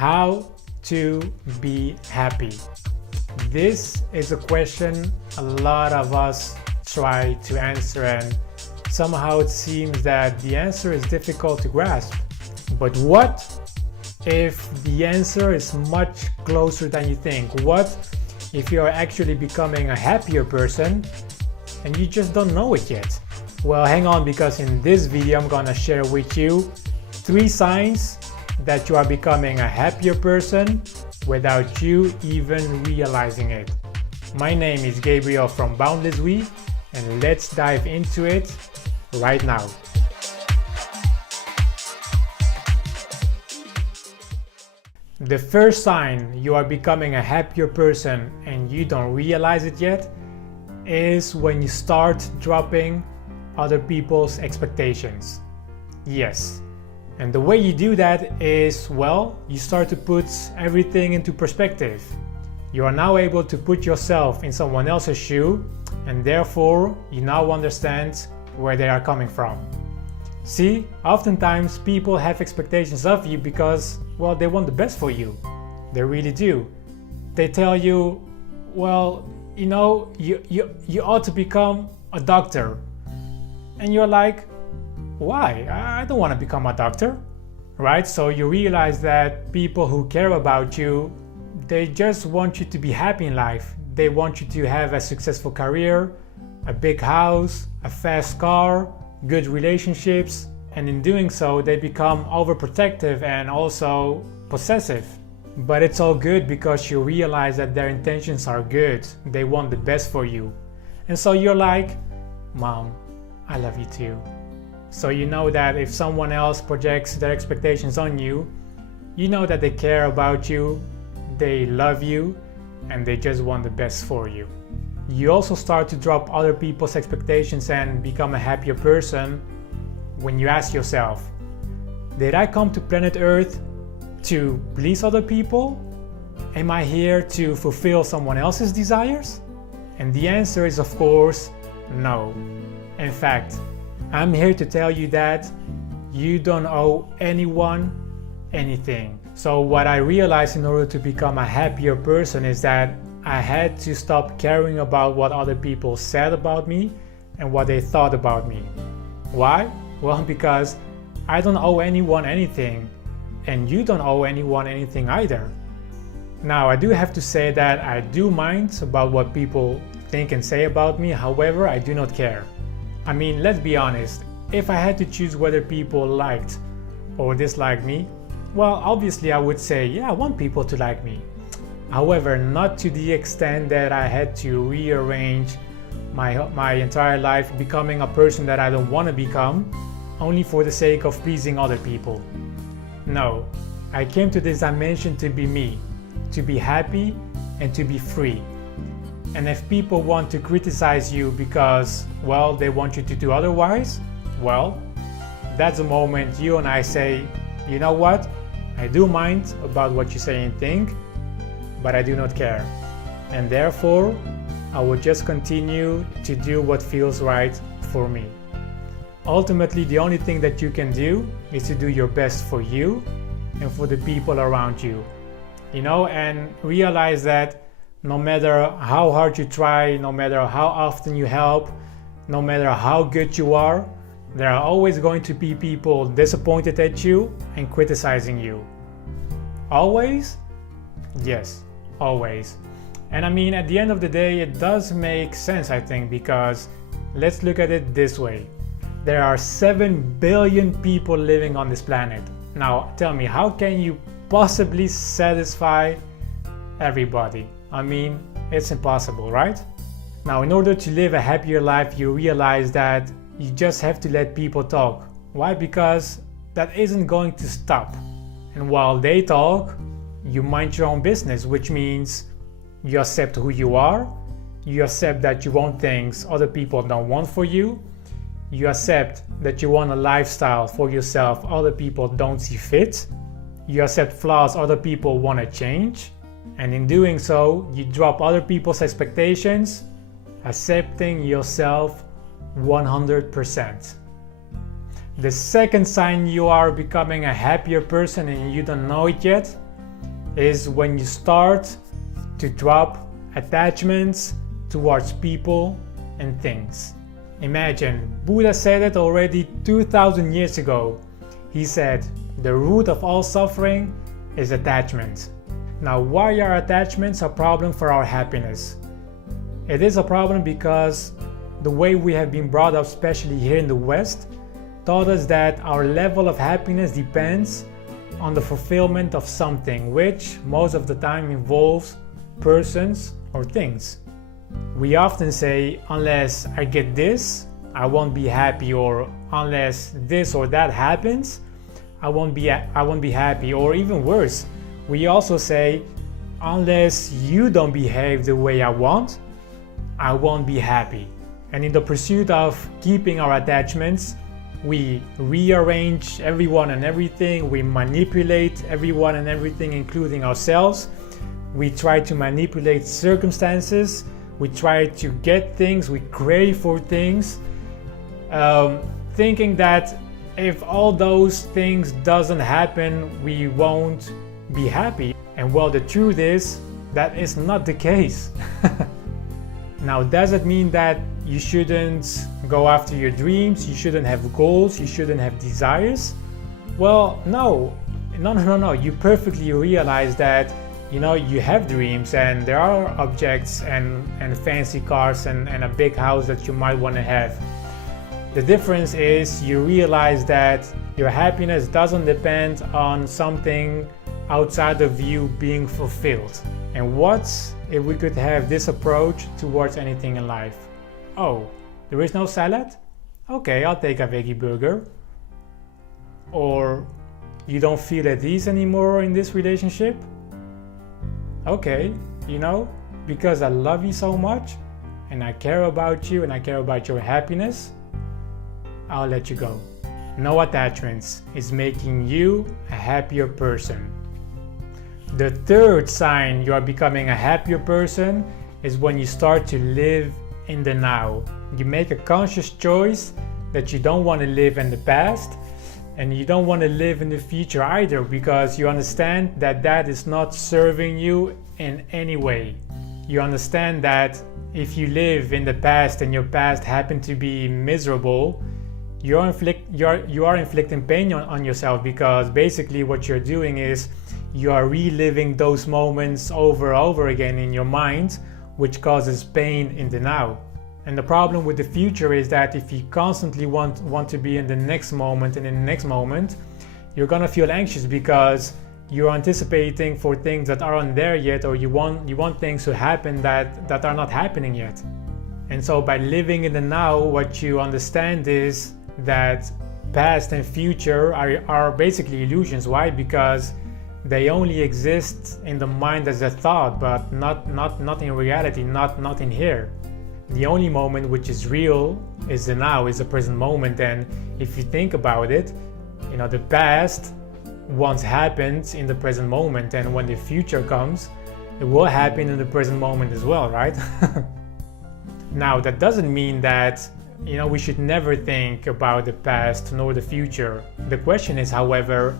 How to be happy? This is a question a lot of us try to answer, and somehow it seems that the answer is difficult to grasp. But what if the answer is much closer than you think? What if you're actually becoming a happier person and you just don't know it yet? Well, hang on, because in this video I'm gonna share with you 3 signs that you are becoming a happier person without you even realizing it. My name is Gabriel from BoundlessWe, and let's dive into it right now. The first sign you are becoming a happier person and you don't realize it yet is when you start dropping other people's expectations. Yes. And the way you do that is, well, you start to put everything into perspective. You are now able to put yourself in someone else's shoe, and therefore you now understand where they are coming from. See, oftentimes people have expectations of you because, well, they want the best for you. They really do. They tell you, well, you know, you ought to become a doctor. And you're like, why? I don't want to become a doctor, right? So you realize that people who care about you, they just want you to be happy in life. They want you to have a successful career, a big house, a fast car, good relationships, and in doing so, they become overprotective and also possessive. But it's all good because you realize that their intentions are good. They want the best for you. And so you're like, Mom, I love you too. So you know that if someone else projects their expectations on you, you know that they care about you, they love you, and they just want the best for you. You also start to drop other people's expectations and become a happier person when you ask yourself, did I come to planet Earth to please other people? Am I here to fulfill someone else's desires? And the answer is, of course, no. In fact, I'm here to tell you that you don't owe anyone anything. So what I realized in order to become a happier person is that I had to stop caring about what other people said about me and what they thought about me. Why? Well, because I don't owe anyone anything, and you don't owe anyone anything either. Now, I do have to say that I do mind about what people think and say about me. However, I do not care. I mean, let's be honest, if I had to choose whether people liked or disliked me, well, obviously I would say, yeah, I want people to like me. However, not to the extent that I had to rearrange my entire life becoming a person that I don't want to become, only for the sake of pleasing other people. No, I came to this dimension to be me, to be happy and to be free. And if people want to criticize you because, well, they want you to do otherwise, well, that's the moment you and I say, you know what? I do mind about what you say and think, but I do not care. And therefore, I will just continue to do what feels right for me. Ultimately, the only thing that you can do is to do your best for you and for the people around you. You know, and realize that no matter how hard you try, no matter how often you help, no matter how good you are, there are always going to be people disappointed at you and criticizing you. Always? Yes, always. And I mean, at the end of the day, it does make sense, I think, because let's look at it this way. There are 7 billion people living on this planet. Now, tell me, how can you possibly satisfy everybody? I mean, it's impossible, right? Now, in order to live a happier life, you realize that you just have to let people talk. Why? Because that isn't going to stop. And while they talk, you mind your own business, which means you accept who you are, you accept that you want things other people don't want for you, you accept that you want a lifestyle for yourself other people don't see fit, you accept flaws other people want to change, and in doing so, you drop other people's expectations, accepting yourself 100%. The second sign you are becoming a happier person and you don't know it yet is when you start to drop attachments towards people and things. Imagine, Buddha said it already 2000 years ago. He said, the root of all suffering is attachment. Now, why are attachments a problem for our happiness? It is a problem because the way we have been brought up, especially here in the West, taught us that our level of happiness depends on the fulfillment of something, which most of the time involves persons or things. We often say, unless I get this, I won't be happy, or unless this or that happens, I won't be happy, or even worse, we also say, unless you don't behave the way I want, I won't be happy. And in the pursuit of keeping our attachments, we rearrange everyone and everything, we manipulate everyone and everything, including ourselves. We try to manipulate circumstances, we try to get things, we crave for things, thinking that if all those things doesn't happen, we won't be happy. And well, the truth is, that is not the case. Now, does it mean that you shouldn't go after your dreams, you shouldn't have goals, you shouldn't have desires? Well, no. You perfectly realize that, you have dreams and there are objects and fancy cars and a big house that you might want to have. The difference is you realize that your happiness doesn't depend on something outside of you being fulfilled. And what if we could have this approach towards anything in life? Oh, there is no salad? Okay, I'll take a veggie burger. Or you don't feel at ease anymore in this relationship? Okay, because I love you so much and I care about you and I care about your happiness, I'll let you go. No attachments is making you a happier person. The third sign you are becoming a happier person is when you start to live in the now. You make a conscious choice that you don't want to live in the past and you don't want to live in the future either, because you understand that that is not serving you in any way. You understand that if you live in the past and your past happened to be miserable, you are inflicting pain on yourself, because basically what you're doing is you are reliving those moments over and over again in your mind, which causes pain in the now. And the problem with the future is that if you constantly want to be in the next moment and in the next moment, you're gonna feel anxious because you're anticipating for things that aren't there yet, or you want things to happen that are not happening yet. And so by living in the now, what you understand is that past and future are basically illusions. Why? Because they only exist in the mind as a thought, but not in reality, not in here. The only moment which is real is the now, is the present moment. And if you think about it, the past once happened in the present moment, and when the future comes, it will happen in the present moment as well, right? Now, that doesn't mean that we should never think about the past nor the future. The question is, however,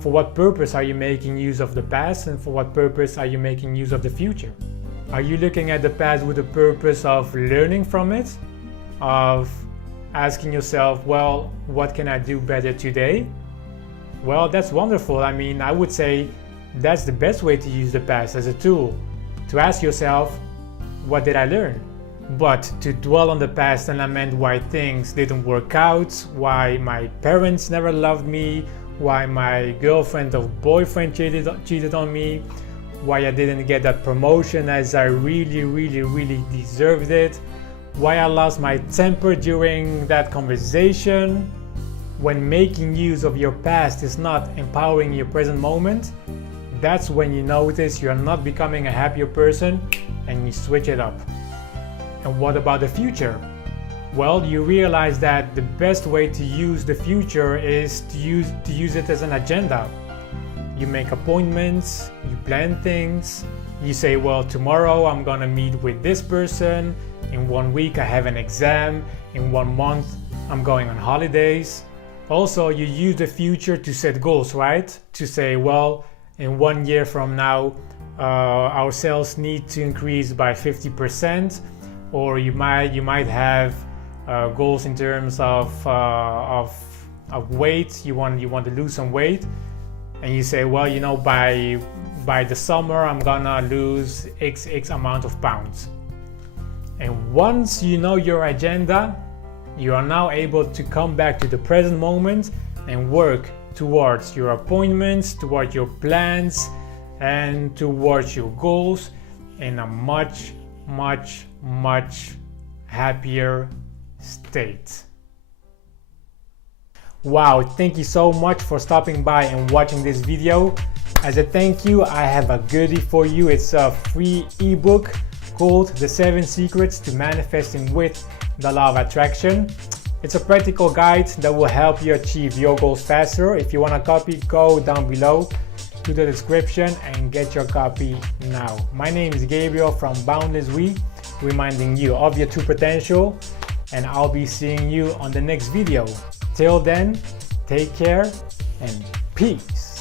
for what purpose are you making use of the past, and for what purpose are you making use of the future? Are you looking at the past with the purpose of learning from it? Of asking yourself, well, what can I do better today? Well, that's wonderful. I would say that's the best way to use the past as a tool. To ask yourself, what did I learn? But to dwell on the past and lament why things didn't work out, why my parents never loved me, why my girlfriend or boyfriend cheated on me, why I didn't get that promotion as I really deserved it, why I lost my temper during that conversation. When making use of your past is not empowering your present moment, that's when you notice you're not becoming a happier person and you switch it up. And what about the future? Well, you realize that the best way to use the future is to use it as an agenda. You make appointments, you plan things, you say, well, tomorrow I'm gonna meet with this person, in 1 week I have an exam, in 1 month I'm going on holidays. Also, you use the future to set goals, right? To say, well, in 1 year from now, our sales need to increase by 50%, or you might have goals in terms of weight. You want to lose some weight, and you say, well, you know, by the summer I'm gonna lose X amount of pounds. And once you know your agenda, you are now able to come back to the present moment and work towards your appointments, towards your plans, and towards your goals in a much happier state. Wow, thank you so much for stopping by and watching this video. As a thank you, I have a goodie for you. It's a free ebook called The 7 Secrets to Manifesting with the Law of Attraction. It's a practical guide that will help you achieve your goals faster. If you want a copy, go down below to the description and get your copy now. My name is Gabriel from BoundlessWe, reminding you of your true potential, and I'll be seeing you on the next video. Till then, take care and peace.